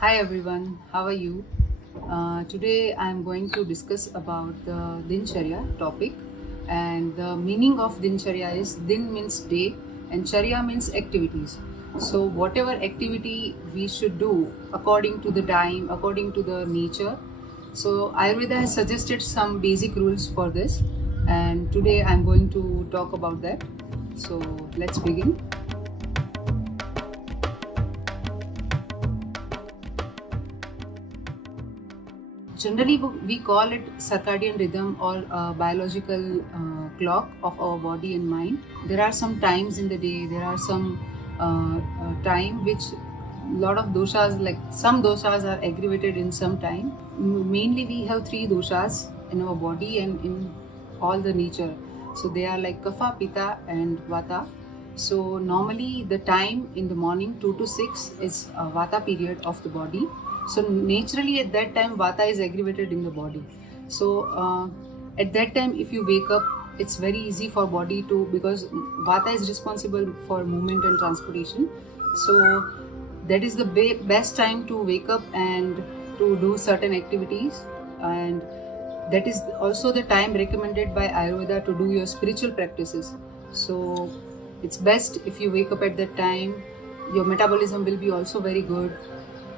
Hi everyone, how are you? Today I am going to discuss about the dincharya topic, and the meaning of dincharya is din means day and charya means activities. So whatever activity we should do according to the time, according to the nature. So Ayurveda has suggested some basic rules for this, and today I am going to talk about that. So let's begin. Generally, we call it circadian rhythm or biological clock of our body and mind. There are some times in the day, there are some time which lot of doshas, like some doshas are aggravated in some time. Mainly, we have three doshas in our body and in all the nature. So they are like kapha, pitta, and vata. So normally the time in the morning 2 to 6 is a vata period of the body. So naturally at that time vata is aggravated in the body. So at that time if you wake up, it's very easy for body to, because vata is responsible for movement and transportation. So that is the best time to wake up and to do certain activities, and that is also the time recommended by Ayurveda to do your spiritual practices. So it's best if you wake up at that time. Your metabolism will be also very good.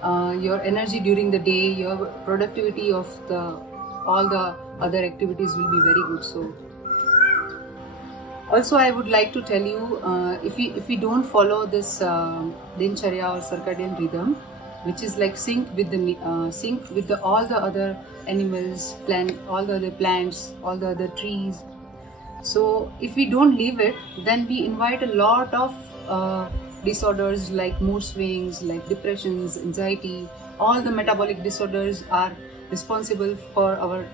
Your energy during the day, your productivity of the all the other activities will be very good. So also I would like to tell you, if we don't follow this dincharya or circadian rhythm, which is like sync with all the other animals, all the other plants, all the other trees. So if we don't leave it, then we invite a lot of disorders like mood swings, like depressions, anxiety. All the metabolic disorders are responsible for our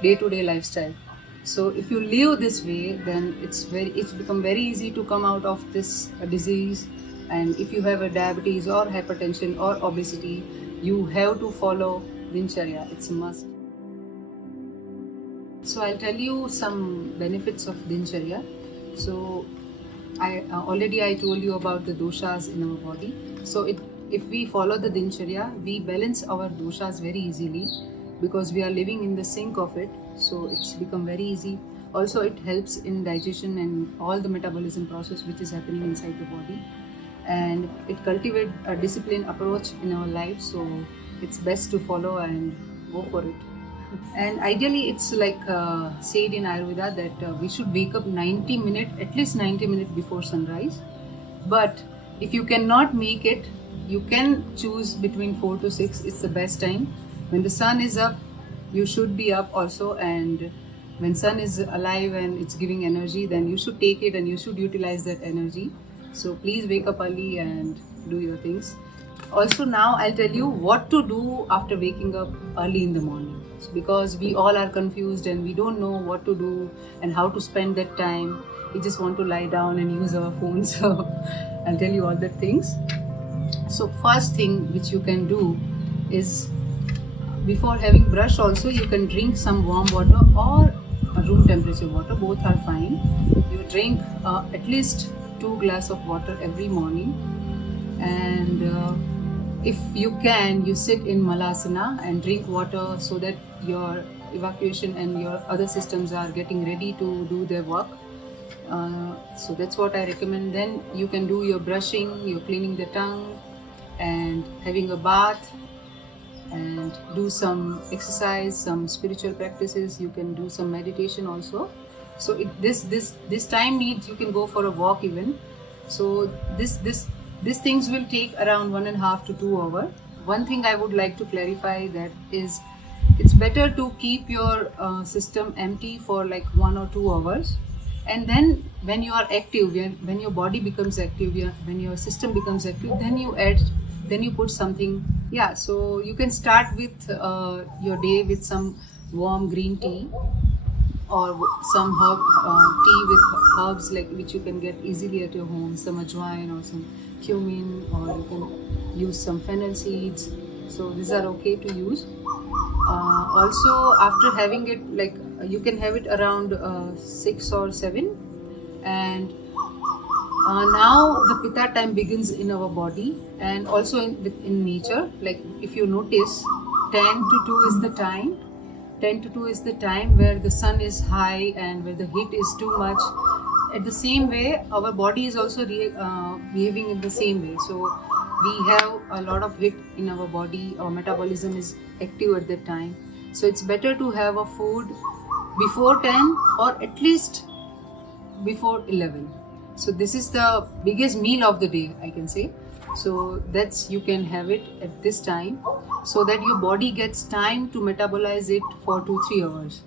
day-to-day lifestyle. So if you live this way, then it's become very easy to come out of this disease. And if you have a diabetes or hypertension or obesity, you have to follow dincharya. It's a must. So I'll tell you some benefits of dincharya. So I told you about the doshas in our body. So if we follow the dincharya, we balance our doshas very easily because we are living in the sync of it. So it's become very easy. Also, it helps in digestion and all the metabolism process which is happening inside the body, and it cultivates a disciplined approach in our life. So it's best to follow and go for it. And ideally, it's like said in Ayurveda that we should wake up at least 90 minutes before sunrise. But if you cannot make it, you can choose between 4 to 6. It's the best time. When the sun is up, you should be up also. And when sun is alive and it's giving energy, then you should take it and you should utilize that energy. So please wake up early and do your things. Also, now I'll tell you what to do after waking up early in the morning, because we all are confused and we don't know what to do and how to spend that time. We just want to lie down and use our phones. So I'll tell you all the things. So first thing which you can do is, before having brush also, you can drink some warm water or room temperature water. Both are fine. You drink at least 2 glasses of water every morning, and if you can, you sit in malasana and drink water so that your evacuation and your other systems are getting ready to do their work. So that's what I recommend. Then you can do your brushing, your cleaning the tongue, and having a bath, and do some exercise, some spiritual practices. You can do some meditation also. So this time needs, you can go for a walk even. So these things will take around 1.5 to 2 hours. One thing I would like to clarify, that is, it's better to keep your system empty for like 1 or 2 hours, and then when you are active, when your body becomes active, when your system becomes active, then you put something. Yeah, so you can start with your day with some warm green tea or some tea with herbs, like which you can get easily at your home, some ajwain or some cumin, or you can use some fennel seeds. So these are okay to use. Also, after having it, like you can have it around 6 or 7, and Now the Pitta time begins in our body and also in nature. Like if you notice, 10 to 2 is the time. 10 to 2 is the time where the sun is high and where the heat is too much. At the same way, our body is also behaving in the same way. So we have a lot of heat in our body. Our metabolism is active at that time. So it's better to have a food before 10 or at least before 11. So this is the biggest meal of the day, I can say. So that's, you can have it at this time so that your body gets time to metabolize it for 2-3 hours.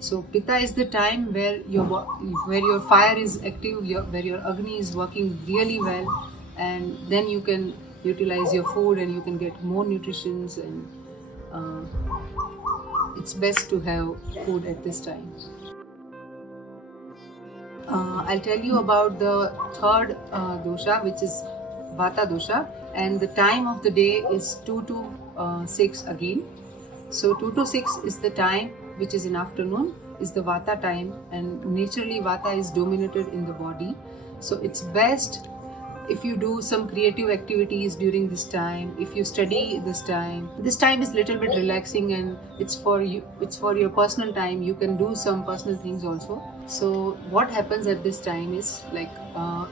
So Pitta is the time where your fire is active, where your Agni is working really well, and then you can utilize your food and you can get more nutrition, and it's best to have food at this time. I'll tell you about the third dosha, which is vata dosha, and the time of the day is 2 to 6 again. So 2 to 6 is the time which is in afternoon, is the vata time, and naturally vata is dominated in the body. So it's best if you do some creative activities during this time, if you study this time. This time is little bit relaxing and it's for you, it's for your personal time. You can do some personal things also. So what happens at this time is like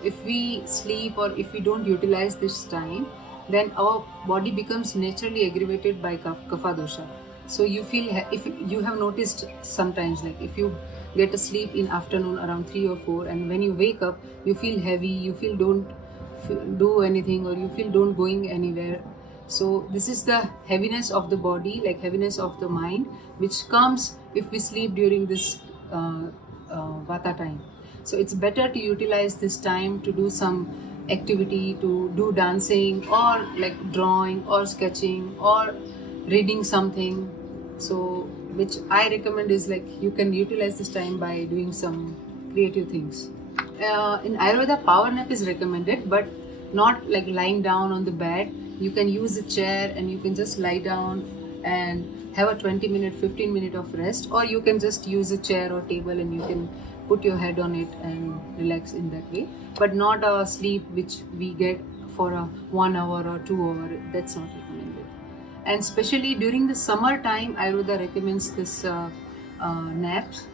if we sleep or if we don't utilize this time, then our body becomes naturally aggravated by kapha dosha. So you feel, if you have noticed sometimes, like if you get a sleep in afternoon around 3 or 4 and when you wake up you feel heavy, you feel don't do anything, or you feel don't going anywhere. So this is the heaviness of the body, like heaviness of the mind, which comes if we sleep during this vata time. So it's better to utilize this time to do some activity, to do dancing or like drawing or sketching or reading something. So which I recommend is like you can utilize this time by doing some creative things. In Ayurveda, power nap is recommended, but not like lying down on the bed. You can use a chair and you can just lie down and have a 20-minute, 15-minute of rest, or you can just use a chair or table and you can put your head on it and relax in that way. But not a sleep which we get for a 1 hour or 2 hour. That's not recommended. And especially during the summer time, Ayurveda recommends this naps.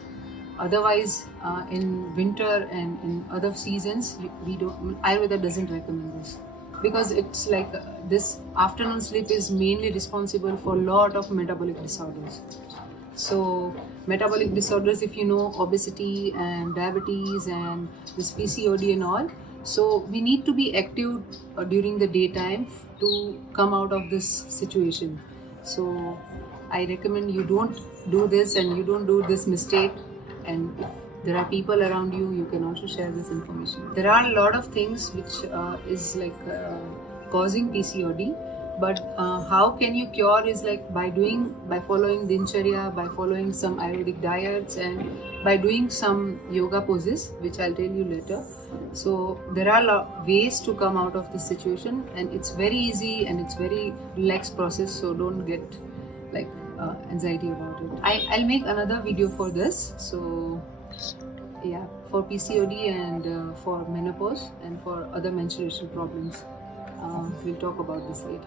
Otherwise, in winter and in other seasons, Ayurveda doesn't recommend this, because it's like this afternoon sleep is mainly responsible for a lot of metabolic disorders. So metabolic disorders, if you know, obesity and diabetes and this PCOD and all. So we need to be active during the daytime to come out of this situation. So I recommend you don't do this and you don't do this mistake. And if there are people around you, you can also share this information. There are a lot of things which is like causing PCOD, but how can you cure is like by following dincharya, by following some Ayurvedic diets, and by doing some yoga poses, which I'll tell you later. So there are ways to come out of this situation, and it's very easy and it's very relaxed process. So don't get like anxiety about it. I'll make another video for this. So yeah, for PCOD and for menopause and for other menstruation problems, we'll talk about this later.